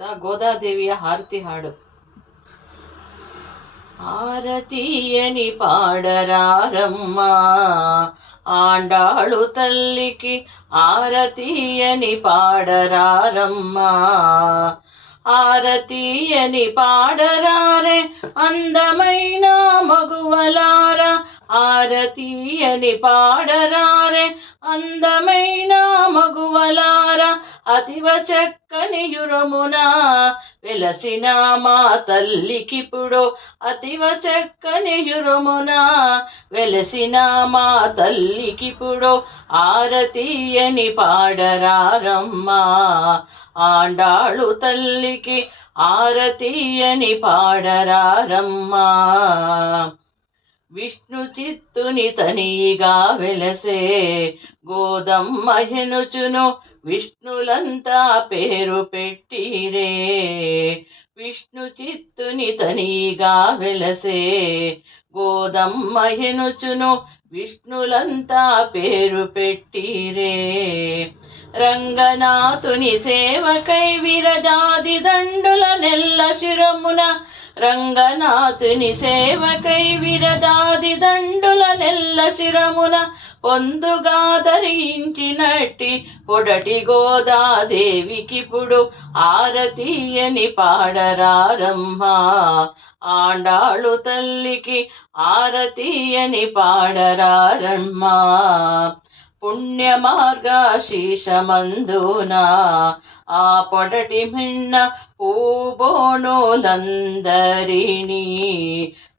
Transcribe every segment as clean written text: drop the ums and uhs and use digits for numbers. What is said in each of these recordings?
ಗೋದಾದೇವಿಯ ಆರತಿ ಹಾಡು. ಆರತಿಯನಿ ಪಾಡರಾರಮ್ಮ ఆండాళు తల్లికి ఆరతీయని పాడరారమ్మ. ఆరతీయని పాడరారే అందమైన మగువలార, ఆరతీయని పాడరారే అందమైన మగువలార, అతివ చక్కని యురమున వెలసిన మా తల్లికిప్పుడు, అతివ చక్కని యురమున వెలసిన మా తల్లికిప్పుడు ఆరతీయని పాడరారమ్మ. ఆండాళు తల్లికి ఆరతీయని పాడరారమ్మ. విష్ణు చిత్తుని తనిగా వెలసే గోదమ్మ ఎనుచును విష్ణులంతా పేరు పెట్టిరే. విష్ణు చిత్తుని తనిగా వెలసే గోదమ్మ ఎనుచును విష్ణులంతా పేరు పెట్టిరే. రంగనాథుని సేవకై విరజాది దండుల నెల్ల శిరమున, రంగనాథుని సేవకై విరజాది దండుల నెల్ల శిరమున పొందుగా ధరించినట్టి పొడటి గోదాదేవికిప్పుడు ఆరతీయని పాడరారమ్మ. ఆండాళు తల్లికి ఆరతీయని పాడరారమ్మ. పుణ్య మార్గశీర్షమందున ఆ పొడటి మిన్న పూబోణులందరినీ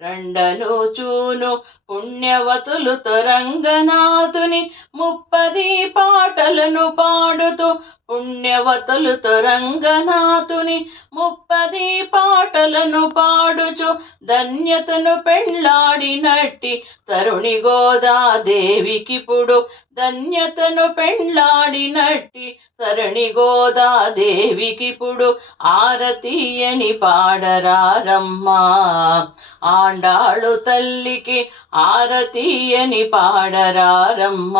రెండను చూను పుణ్యవతులుతో రంగనాథుని ముప్పది పాటలను పాడుతూ, పుణ్యవతులుతో రంగనాథుని ముప్పది పాటలను పాడుచు ధన్యతను పెండ్లాడినట్టి తరుణి గోదాదేవికిప్పుడు, ధన్యతను పెండ్లాడినట్టి తరుణి గోదాదేవికిప్పుడు ఆరతీయని పాడరారమ్మ. ఆండాళు తల్లికి ఆరతీయని పాడరారమ్మ.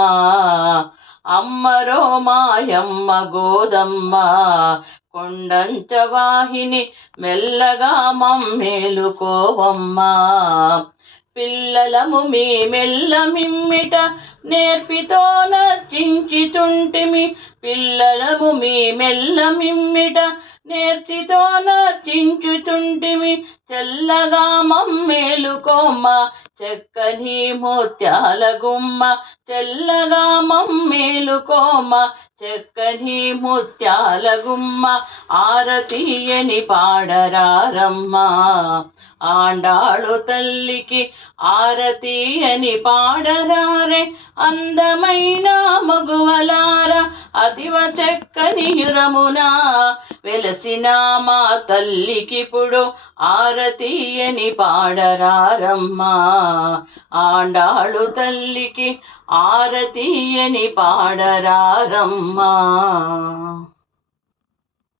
అమ్మరో మాయమ్మ గోదమ్మ కొండంచ వాహిని మెల్లగా మమ్మేలుకోవమ్మ. పిల్లలము మీ మెల్లమిమ్మిట నేర్పితో నర్చించుచుంటిమి, పిల్లలము మీ మెల్లమిమ్మిట నేర్చితో నర్చించుచుంటిమి. చెల్లగా మమ్మేలుకోమ్మ చక్కని ముత్యాల గుమ్మ, చెల్లగా మమ్మేలుకోమ్మ చక్కని ముత్యాల గుమ్మ ఆరతీయని పాడరారమ్మ. ఆండాళు తల్లికి ఆరతీయని పాడరారే అందమైన మగువలార, అతివ చక్కని యురమున వెలసిన మా తల్లికిప్పుడు ఆరతీయని పాడరారమ్మ. ఆండాళు తల్లికి ఆరతీయని పాడరారమ్మ.